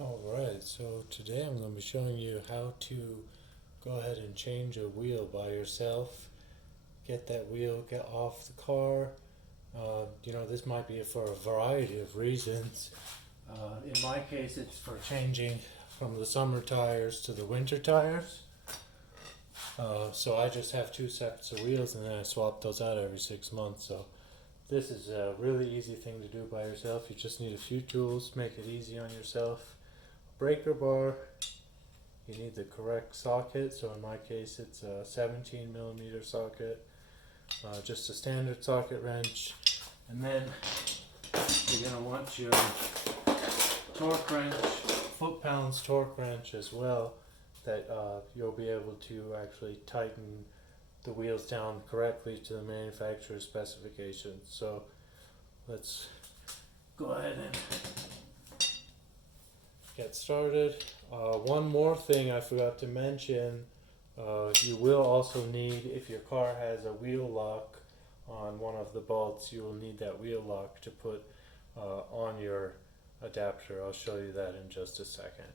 Alright, so today I'm going to be showing you how to go ahead and change a wheel by yourself. Get that wheel, get off the car. This might be for a variety of reasons. In my case, it's for changing from the summer tires to the winter tires. So I just have two sets of wheels and then I swap those out every 6 months. So this is a really easy thing to do by yourself. You just need a few tools, make it easy on yourself. Breaker bar, you need the correct socket, so in my case it's a 17mm socket, just a standard socket wrench, and then you're going to want your torque wrench, foot-pounds torque wrench as well, that you'll be able to actually tighten the wheels down correctly to the manufacturer's specifications. So let's go ahead and get started. One more thing I forgot to mention, you will also need, if your car has a wheel lock on one of the bolts, you will need that wheel lock to put on your adapter. I'll show you that in just a second.